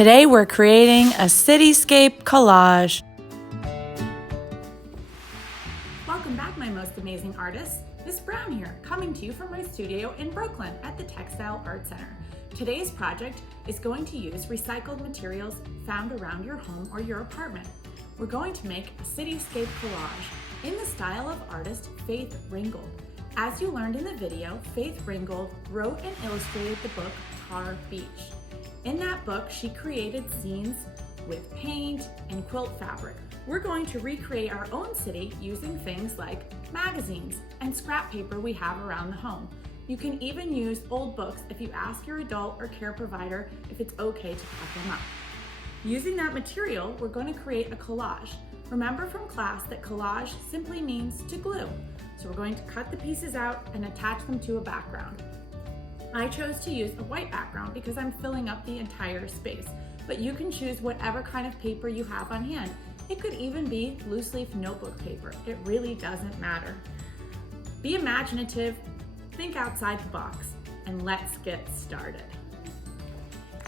Today we're creating a cityscape collage. Welcome back, my most amazing artists. Miss Brown here, coming to you from my studio in Brooklyn at the Textile Art Center. Today's project is going to use recycled materials found around your home or your apartment. We're going to make a cityscape collage in the style of artist Faith Ringgold. As you learned in the video, Faith Ringgold wrote and illustrated the book Tar Beach. In that book, she created scenes with paint and quilt fabric. We're going to recreate our own city using things like magazines and scrap paper we have around the home. You can even use old books if you ask your adult or care provider if it's okay to cut them up. Using that material, we're going to create a collage. Remember from class that collage simply means to glue. So we're going to cut the pieces out and attach them to a background. I chose to use a white background because I'm filling up the entire space, but you can choose whatever kind of paper you have on hand. It could even be loose leaf notebook paper. It really doesn't matter. Be imaginative, think outside the box, and let's get started.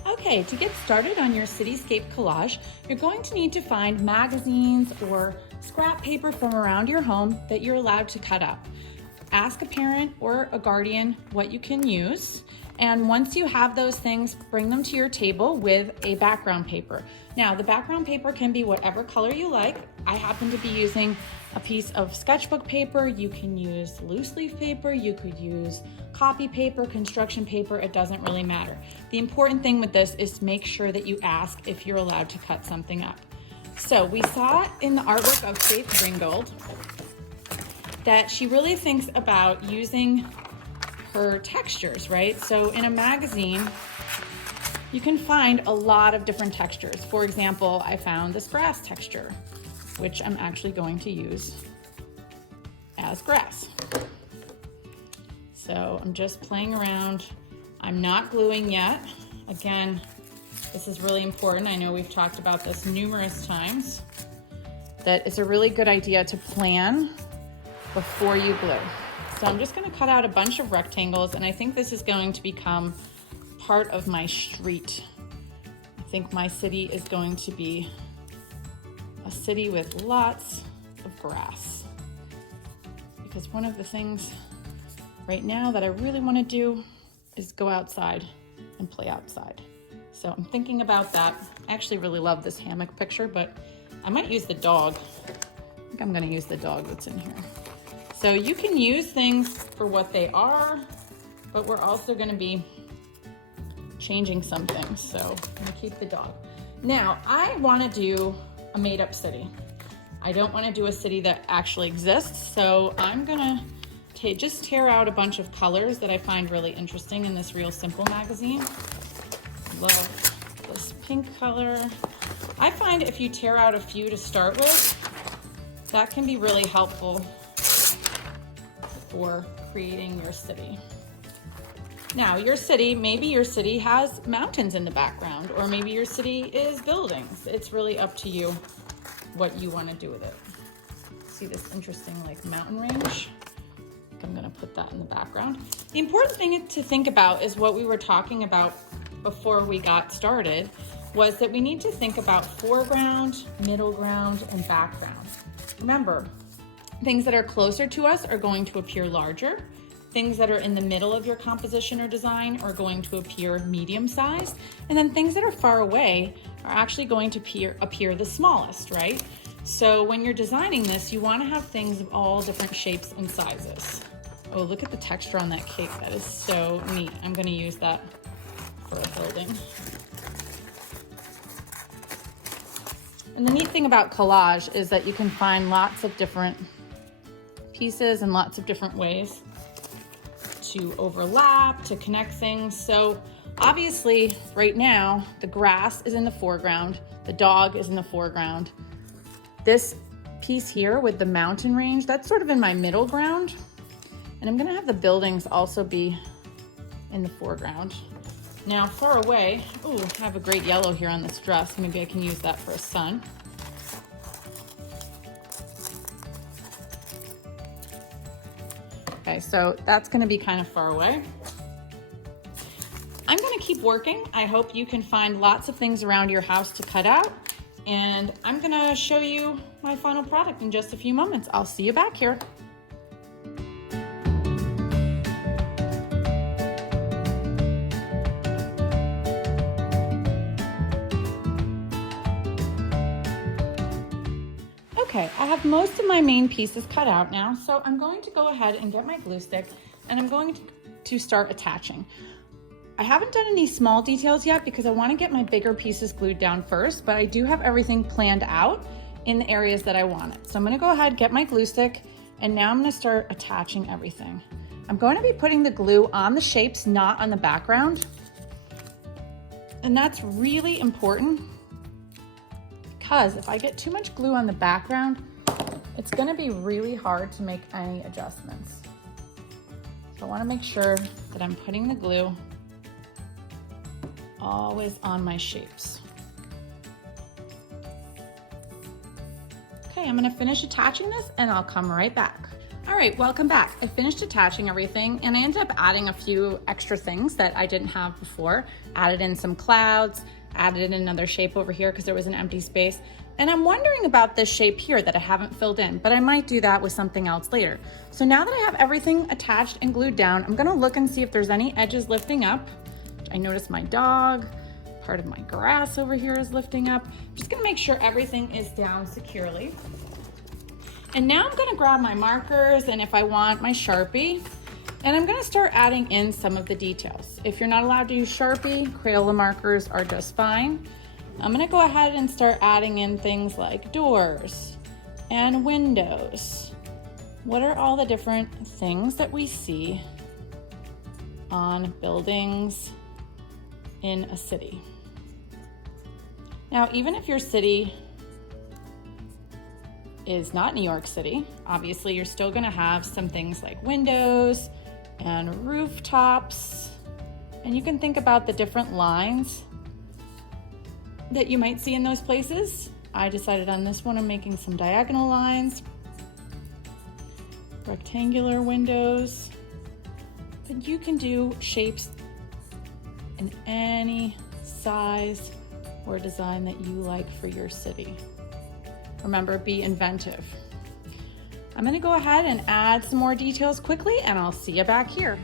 Okay, to get started on your cityscape collage, you're going to need to find magazines or scrap paper from around your home that you're allowed to cut up. Ask a parent or a guardian what you can use, and once you have those things, bring them to your table with a background paper. Now, the background paper can be whatever color you like. I happen to be using a piece of sketchbook paper. You can use loose leaf paper, you could use copy paper, construction paper, it doesn't really matter. The important thing with this is to make sure that you ask if you're allowed to cut something up. So we saw in the artwork of Faith Ringgold that she really thinks about using her textures, right? So in a magazine, you can find a lot of different textures. For example, I found this grass texture, which I'm actually going to use as grass. So I'm just playing around. I'm not gluing yet. Again, this is really important. I know we've talked about this numerous times, that it's a really good idea to plan before you glue. So I'm just going to cut out a bunch of rectangles, and I think this is going to become part of my street. I think my city is going to be a city with lots of grass, because one of the things right now that I really want to do is go outside and play outside. So I'm thinking about that. I actually really love this hammock picture, but I might use the dog. I think I'm going to use the dog that's in here. So you can use things for what they are, but we're also going to be changing some things. So I'm going to keep the dog. Now, I want to do a made-up city. I don't want to do a city that actually exists, so I'm going to just tear out a bunch of colors that I find really interesting in this Real Simple magazine. Love this pink color. I find if you tear out a few to start with, that can be really helpful for creating your city. Now, your city, maybe your city has mountains in the background, or maybe your city is buildings. It's really up to you what you want to do with it. See this interesting like mountain range? I'm going to put that in the background. The important thing to think about is what we were talking about before we got started, was that we need to think about foreground, middle ground, and background. Remember, things that are closer to us are going to appear larger. Things that are in the middle of your composition or design are going to appear medium sized. And then things that are far away are actually going to appear the smallest, right? So when you're designing this, you want to have things of all different shapes and sizes. Oh, look at the texture on that cake. That is so neat. I'm going to use that for a building. And the neat thing about collage is that you can find lots of different pieces and lots of different ways to overlap, to connect things. So obviously right now, the grass is in the foreground, the dog is in the foreground. This piece here with the mountain range, that's sort of in my middle ground. And I'm gonna have the buildings also be in the foreground. Now far away, ooh, I have a great yellow here on this dress. Maybe I can use that for a sun. Okay, so that's gonna be kind of far away. I'm gonna keep working. I hope you can find lots of things around your house to cut out. And I'm gonna show you my final product in just a few moments. I'll see you back here. Okay, I have most of my main pieces cut out now, so I'm going to go ahead and get my glue stick and I'm going to start attaching. I haven't done any small details yet because I want to get my bigger pieces glued down first, but I do have everything planned out in the areas that I want it. So I'm going to go ahead, get my glue stick, and now I'm going to start attaching everything. I'm going to be putting the glue on the shapes, not on the background. And that's really important because if I get too much glue on the background, it's going to be really hard to make any adjustments. So I want to make sure that I'm putting the glue always on my shapes. Okay, I'm going to finish attaching this and I'll come right back. All right, welcome back. I finished attaching everything and I ended up adding a few extra things that I didn't have before. Added in some clouds, added in another shape over here because there was an empty space. And I'm wondering about this shape here that I haven't filled in, but I might do that with something else later. So now that I have everything attached and glued down, I'm gonna look and see if there's any edges lifting up. I noticed my dog, part of my grass over here is lifting up. I'm just gonna make sure everything is down securely. And now I'm gonna grab my markers and if I want my Sharpie, and I'm gonna start adding in some of the details. If you're not allowed to use Sharpie, Crayola markers are just fine. I'm gonna go ahead and start adding in things like doors and windows. What are all the different things that we see on buildings in a city? Now, even if your city is not New York City, obviously you're still gonna have some things like windows and rooftops, and you can think about the different lines that you might see in those places. I decided on this one I'm making some diagonal lines, rectangular windows, but you can do shapes in any size or design that you like for your city. Remember, be inventive. I'm gonna go ahead and add some more details quickly and I'll see you back here.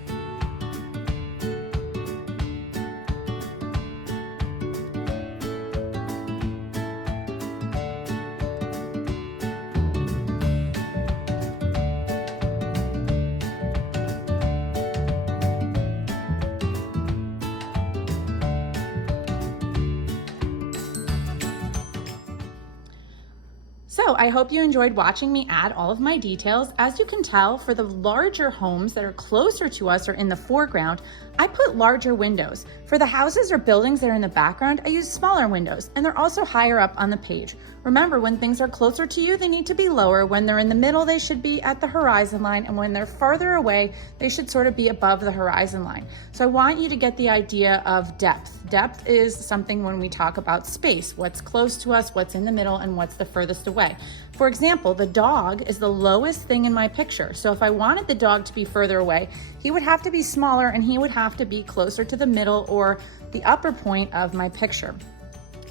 So I hope you enjoyed watching me add all of my details. As you can tell, for the larger homes that are closer to us or in the foreground, I put larger windows. For the houses or buildings that are in the background, I use smaller windows, and they're also higher up on the page. Remember, when things are closer to you, they need to be lower. When they're in the middle, they should be at the horizon line, and when they're farther away, they should sort of be above the horizon line. So I want you to get the idea of depth. Depth is something when we talk about space, what's close to us, what's in the middle, and what's the furthest away. For example, the dog is the lowest thing in my picture. So if I wanted the dog to be further away, he would have to be smaller and he would have to be closer to the middle or the upper point of my picture.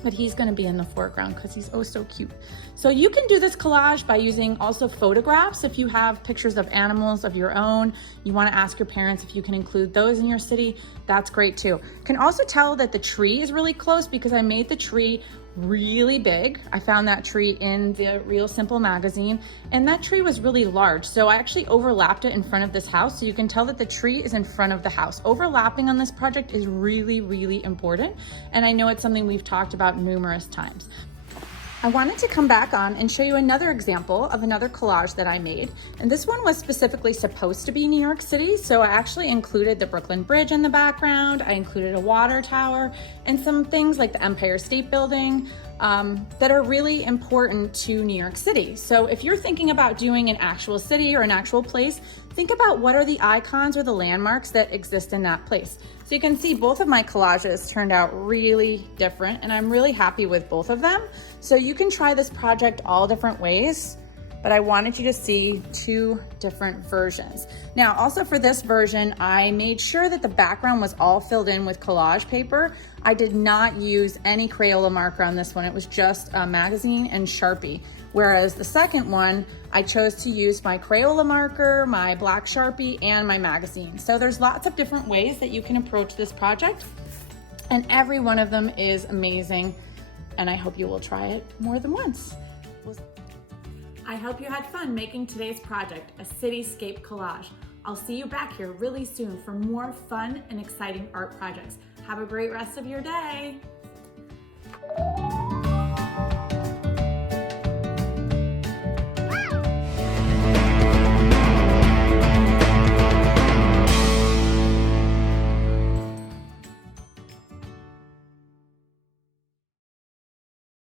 But he's gonna be in the foreground because he's oh so cute. So you can do this collage by using also photographs. If you have pictures of animals of your own, you wanna ask your parents if you can include those in your city, that's great too. You can also tell that the tree is really close because I made the tree really big. I found that tree in the Real Simple magazine, and that tree was really large. So I actually overlapped it in front of this house. So you can tell that the tree is in front of the house. Overlapping on this project is really, really important. And I know it's something we've talked about numerous times. I wanted to come back on and show you another example of another collage that I made. And this one was specifically supposed to be New York City. So I actually included the Brooklyn Bridge in the background. I included a water tower and some things like the Empire State Building that are really important to New York City. So if you're thinking about doing an actual city or an actual place, think about what are the icons or the landmarks that exist in that place. So you can see both of my collages turned out really different and I'm really happy with both of them. So you can try this project all different ways, but I wanted you to see two different versions. Now, also for this version, I made sure that the background was all filled in with collage paper. I did not use any Crayola marker on this one. It was just a magazine and Sharpie. Whereas the second one, I chose to use my Crayola marker, my black Sharpie, and my magazine. So there's lots of different ways that you can approach this project, and every one of them is amazing, and I hope you will try it more than once. I hope you had fun making today's project a cityscape collage. I'll see you back here really soon for more fun and exciting art projects. Have a great rest of your day.